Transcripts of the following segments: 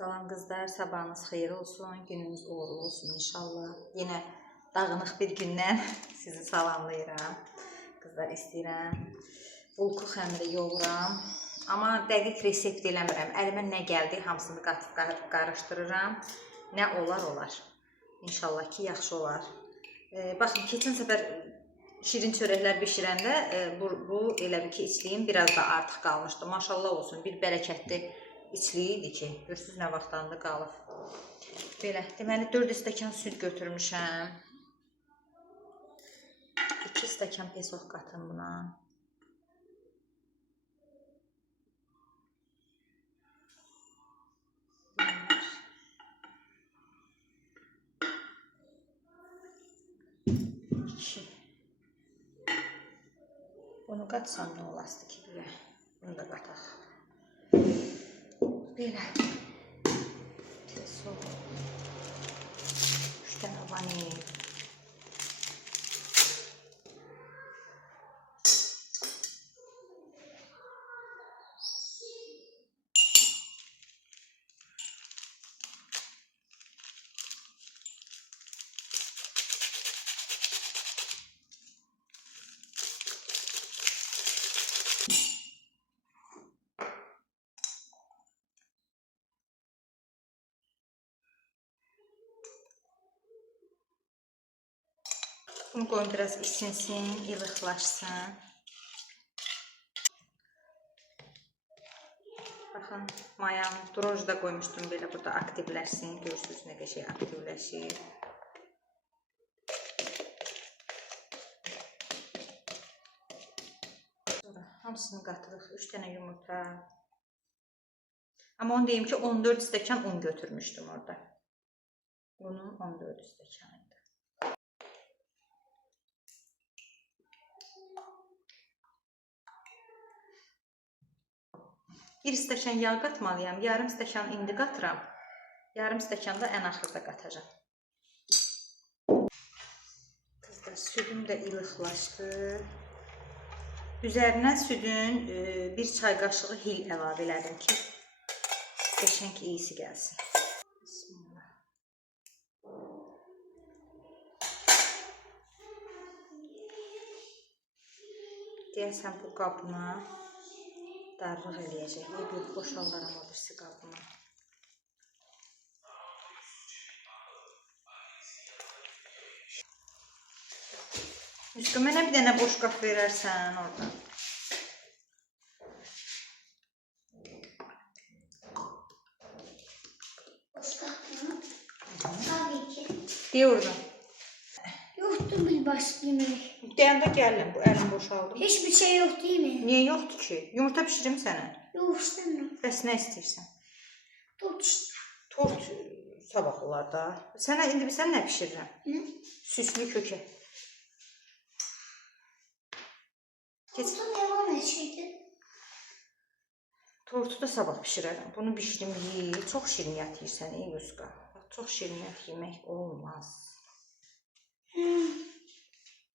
Salam qızlar, sabahınız xeyir olsun, gününüz uğurlu olsun inşallah. Yine dağınıq bir gündən sizi salamlayıram. Qızlar, istəyirəm bulku xəmiri yoğuram. Amma dəqiq resept eləmirəm. Əlimə nə gəldi, hamısını qatıb qarışdırıram. Nə olar. İnşallah ki, yaxşı olar. Baxın, keçən səfər şirin çörəklər bişirəndə bu elə bir ki, içliyim biraz da artıq qalmışdı. Maşallah olsun, bir bərəkətli içliyi idi ki, görürsünüz nə vaxtlarında qalıb. Belə, deməli 4 stəkan süd götürmüşəm. 2 stəkan pesoq qatım buna. Bunu qatsam nə olasdı ki, belə. Bunu da qataq. Belə. Pesoq. 3 dənə vanil. Bunu qoyun biraz isinsin, ilıqlaşsın. Baxın, mayam, droji da qoymuşdum belə burada aktivləşsin. Görürsünüz nə qəşəng aktivləşir. Sonra hamısını qatırıq. 3 dənə yumurta. Amma onu deyim ki, 14 stəkan un götürmüşdüm orada. Bunun 14 stəkanıydı. 1 stəkan yağ qatmalıyam. Yarım stəkan indi qatıram. Yarım stəkan da ən axırda qatacağım. Qızlar, südüm də ilıqlaşdı. Üzərinə südün 1 çay qaşığı hil əlavə elədim ki, qəşəng iyisi gəlsin. Bismillah. Deyəsən bu qabına darlıq eləyəcək. Bir boşaldaram o birisi qabına. Üstü mənə bir dənə boş qap verərsən orada. Boş qap mı? Tabii ki. Deyə orada. Yoxdur bir başqa yemək. Deyəndə gəlin, bu əlim boşaldı. Heç bir şey yox değil mi? Niyə yoxdur ki? Yumurta pişirim sənə. Yox, istəmirəm. Bəs nə istəyirsən? Tort işte. Tort sabah olar da. Sənə indi bilsən nə pişirirəm? Nə? Süslü kökə. Tortun devam edəcəkdi. Tortu da sabah pişirərəm. Bunu bişirim, yeyir. Çox şirniyyat yeyirsən, ey Yuska. Çox şirniyyat yemək olmaz.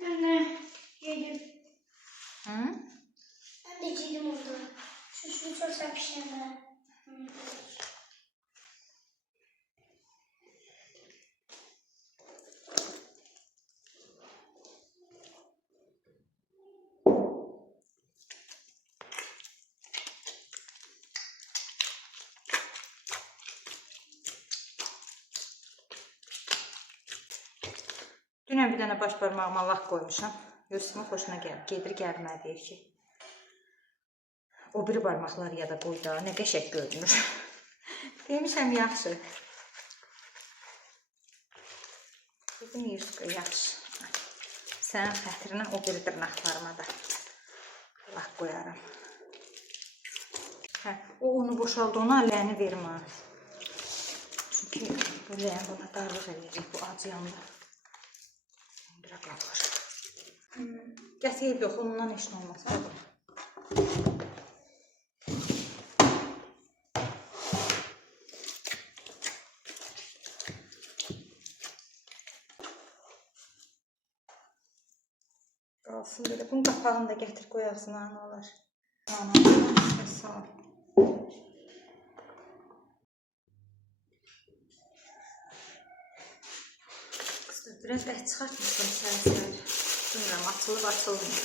Ben de yedim. Hı? Ben de yedim orada. Süslü sosa pişirdiler. Dünən bir dənə baş barmağıma laq qoymuşam. Yusufun xoşuna gedir, gəlmə deyir ki. O biri barmaqları ya da qoy da, nə qəşəng görünür. Demişəm, yaxşı. Dedim, Yusufa, yaxşı. Sənin xətrinə o biri dırnaqlarıma da laq qoyaram. O unu boşaldı, ona ləni vermə. Çünki bu lən buna darlıq eləyəcək, bu acıyanda. Bırak qalır. Gətirib yox, ondan heç nə olmaz. Qalsın belə. Bunun qapağını da gətir qoyarsın, nə olar. Sağ ol. Biraz ət çıxartmışdım səhər. Bilmirəm, atılıb atılmıyor.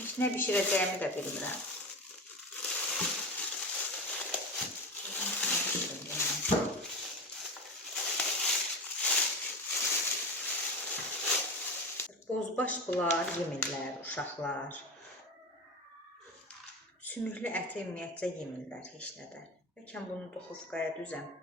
Heç nə bişirəcəyimi də bilmirəm. Bozbaş bunlar yemirlər, uşaqlar. Sümüklü əti ümumiyyətlə yemirlər heç nədən. Bəlkə bunu duxovkaya düzəm.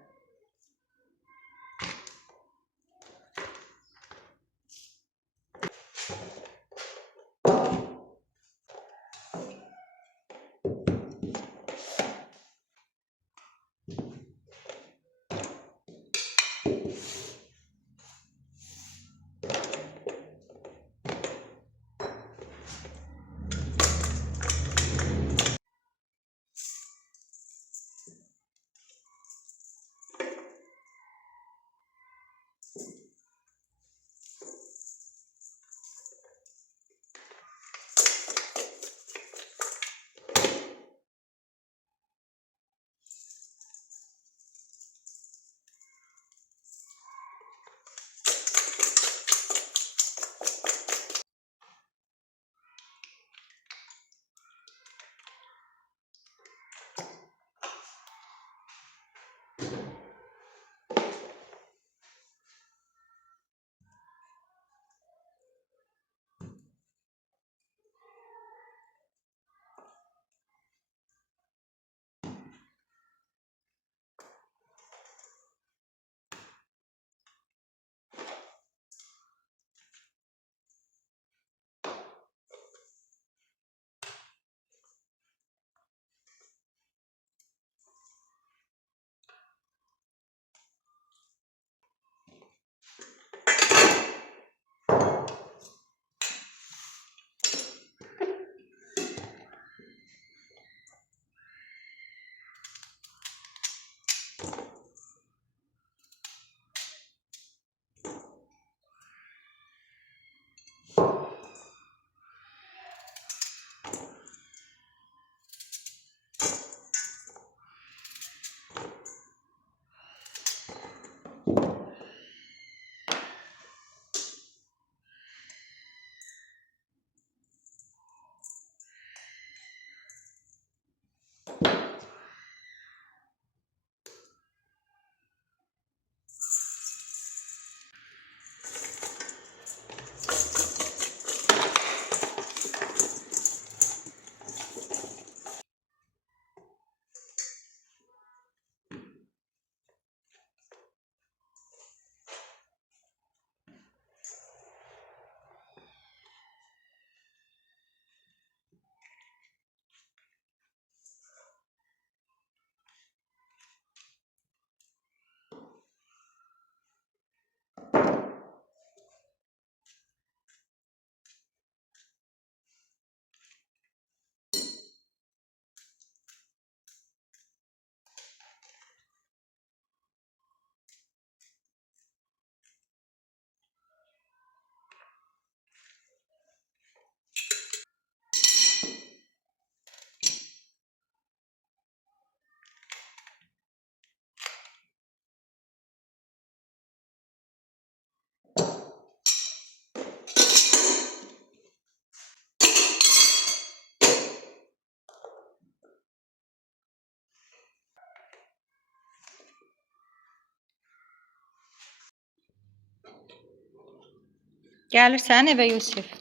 Gəlirsən evə Yusif?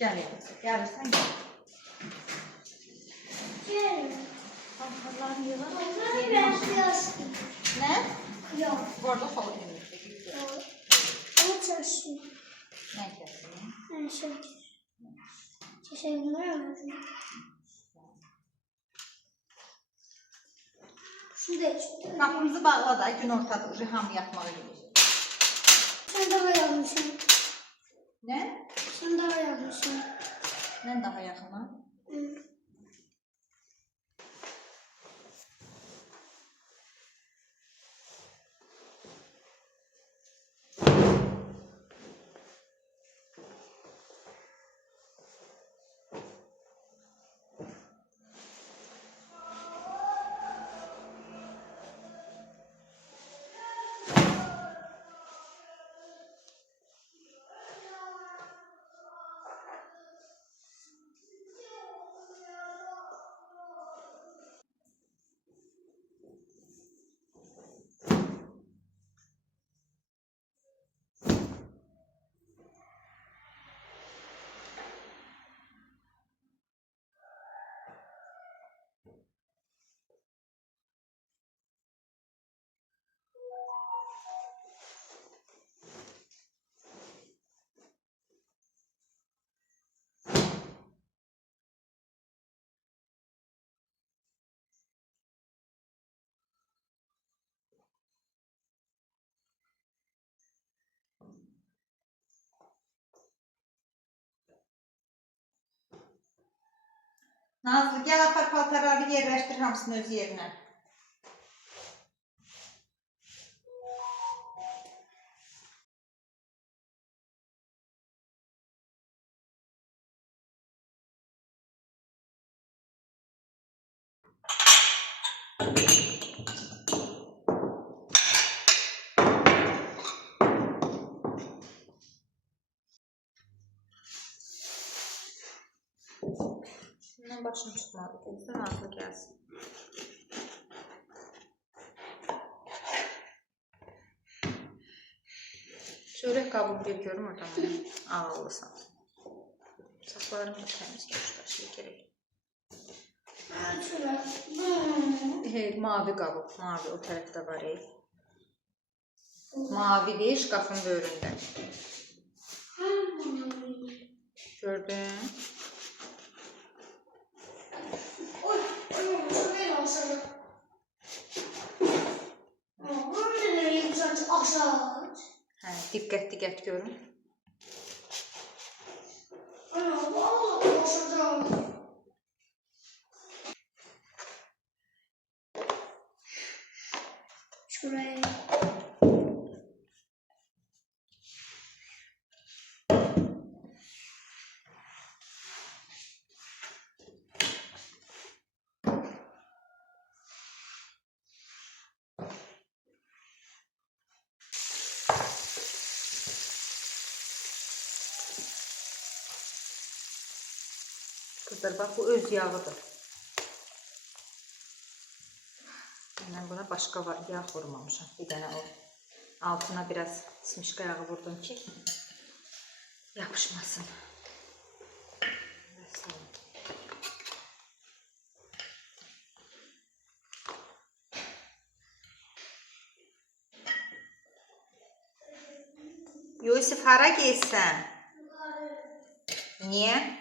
Gəl Yusif, gəlirsən gəl. Gel. Paltarlarını yığar. Onlar biraz kıyasın. Nə? Yok. Orada xalı yemirdi. Ama çalışsın. Nə kəsin? Ben şöyle. Çeşeğini var mı? Şunu da içtim. Qapımızı bağla da gün ortadır. Hamı yatmağa gelir. Sen daha yapmışsın. Nə? Sen daha yapmışsın. Mən daha yaxına. Hı. Nazlı, gel apar paltarları yerləşdir hamısını öz yerinə. Şundan başım çıxmadı. Gəlsin, Nazlı gəlsin. Çörək qabını bir görüm oradan. Ağıllısan. Saçlarım da təmiz göstərişli gerək. Mavi qabı, mavi o tərəfdə var. Mavi deyil, şkafın böyründə. Gördün? Oy, çok iyi olsun. Bunu nereye yapacağız? Aşağı. Hə, diqqət görün. Ana, bu Allah aşağıdan. Şuraya. Kızlar bak, bu öz yağıdır. Ben buna başka yağ vurmamışım. Bir tane o altına biraz smişka yağı vurdum ki yapışmasın. Yusuf, hara gelsen? Niye?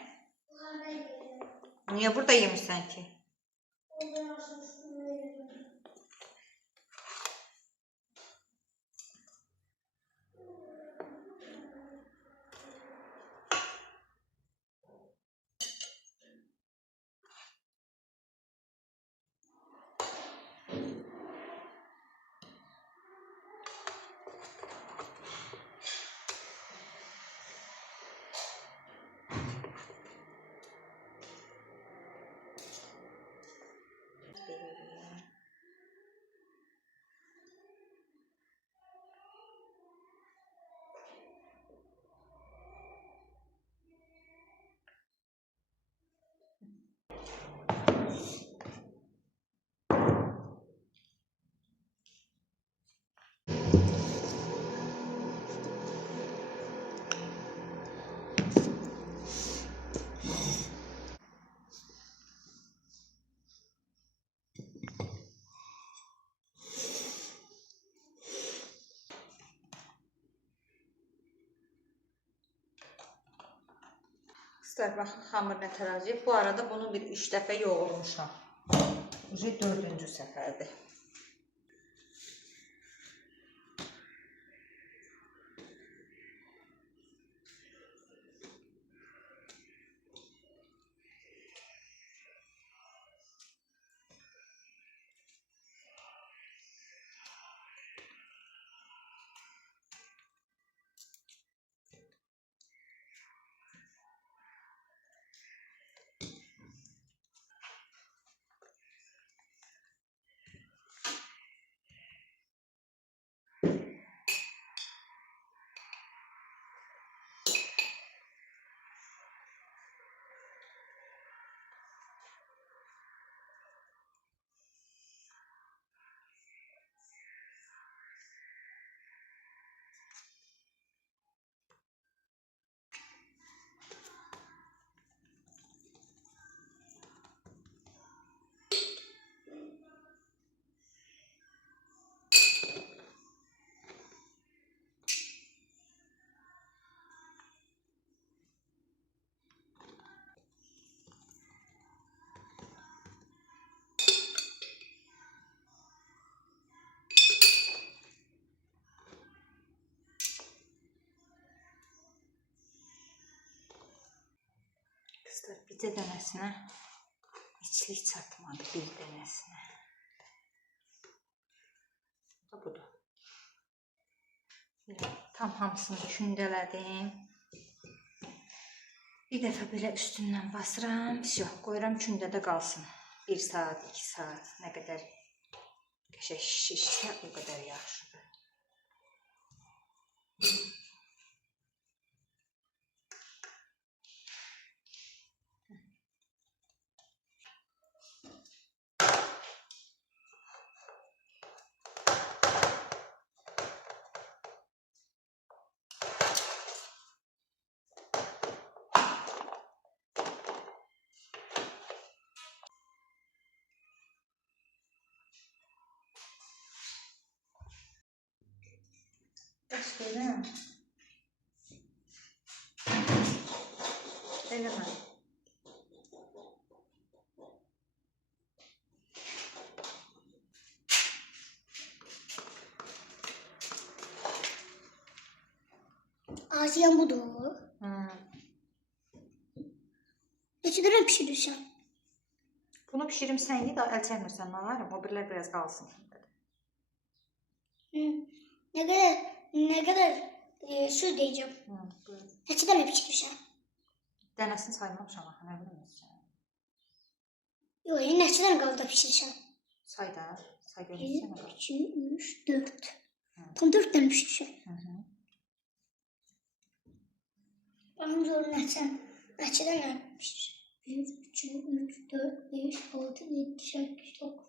Niye burada yemişsen ki? Kızlar bakın hamur ne tərəcək. Bu arada bunu bir 3 dəfə yoğurmuşam. Bu 4-cü səfərdir. Kızlar, bir dənəsinə İçlik çatmadı bir dənəsinə. Budur. Tam hamısını kündələdim. Bir dəfə belə üstündən basıram. Qoyuram kündədə qalsın. 1 saat, 2 saat, nə qədər qəşəng şişsə o qədər yaxşıdır. Baş verirəm. Eləmə. Asiyen budur. Neçə dənə pişirirsən? Bunu pişirim sən ye, əl çəkmirsən, nə varım? O birlər biraz qalsın. Ne kadar su diyeceğim. Neçə dənə pişirirsən? Dənəsini saymamışam axı, nə bilim sən. Yox, neçə dənə qaldı pişirirsən? Say da, say görürsən. 1, 2, 3, 4. Tam 4 dənə pişirirsən. Benim zorum neçə dənə pişirirsən? 1, 2, 3, 4, 5, 6, 7, 8, 9.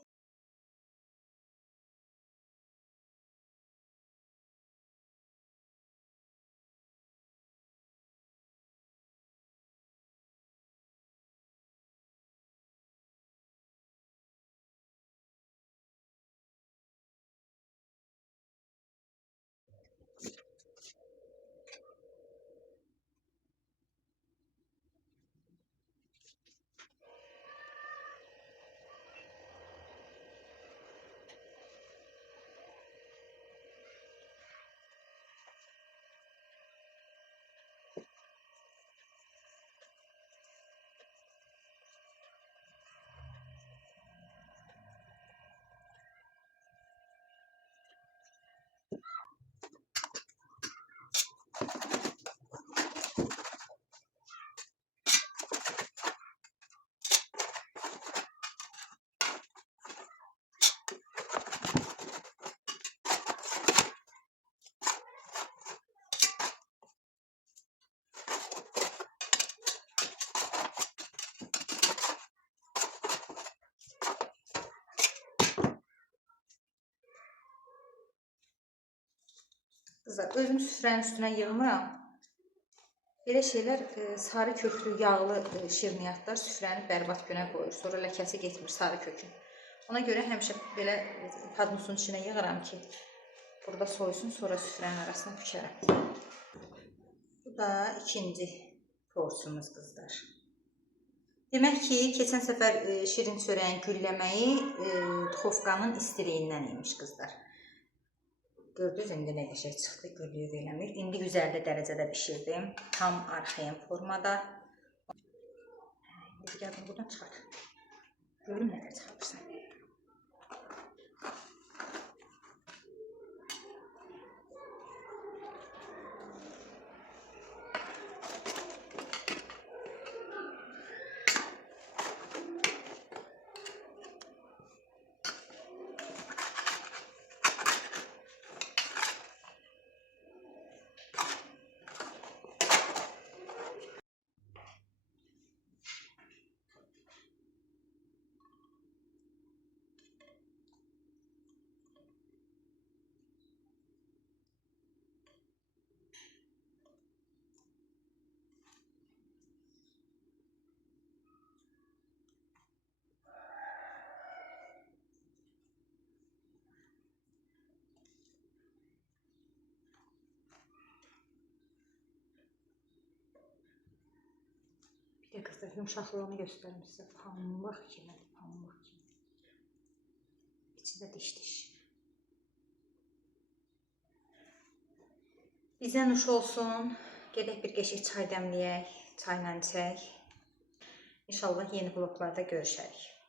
Kızlar, özüm süfrənin üstünə yığmıram. Belə şeylər sarı köklü, yağlı şirniyyatlar süfrəni bərbad günə qoyur. Sonra ləkəsi getmir sarı kökün. Ona görə həmişə belə padnusun içinə yığıram ki, burada soysun, sonra süfrənin arasına bükərəm. Bu da ikinci porsiyumuz qızlar. Demək ki, keçən səfər şirin çörəyin gülləməyi duxovkanın istiliyindən imiş qızlar. Gördünüz, indi nə qəşəng çıxdı, güllüyü eləmir. İndi 150 dərəcədə bişirdim. Tam arxayın formada. İndi gəldim, buradan çıxart. Görüm nə qədər çıxarırsan. Bir də qızlar, yumşaqlığını göstərim sizə. Pamuk kimi, pamuk kimi. İçində diş-diş. Bizə nuş olsun. Gedək bir qəşəng çay dəmləyək, çayla içək. İnşallah yeni vloglarda görüşərik.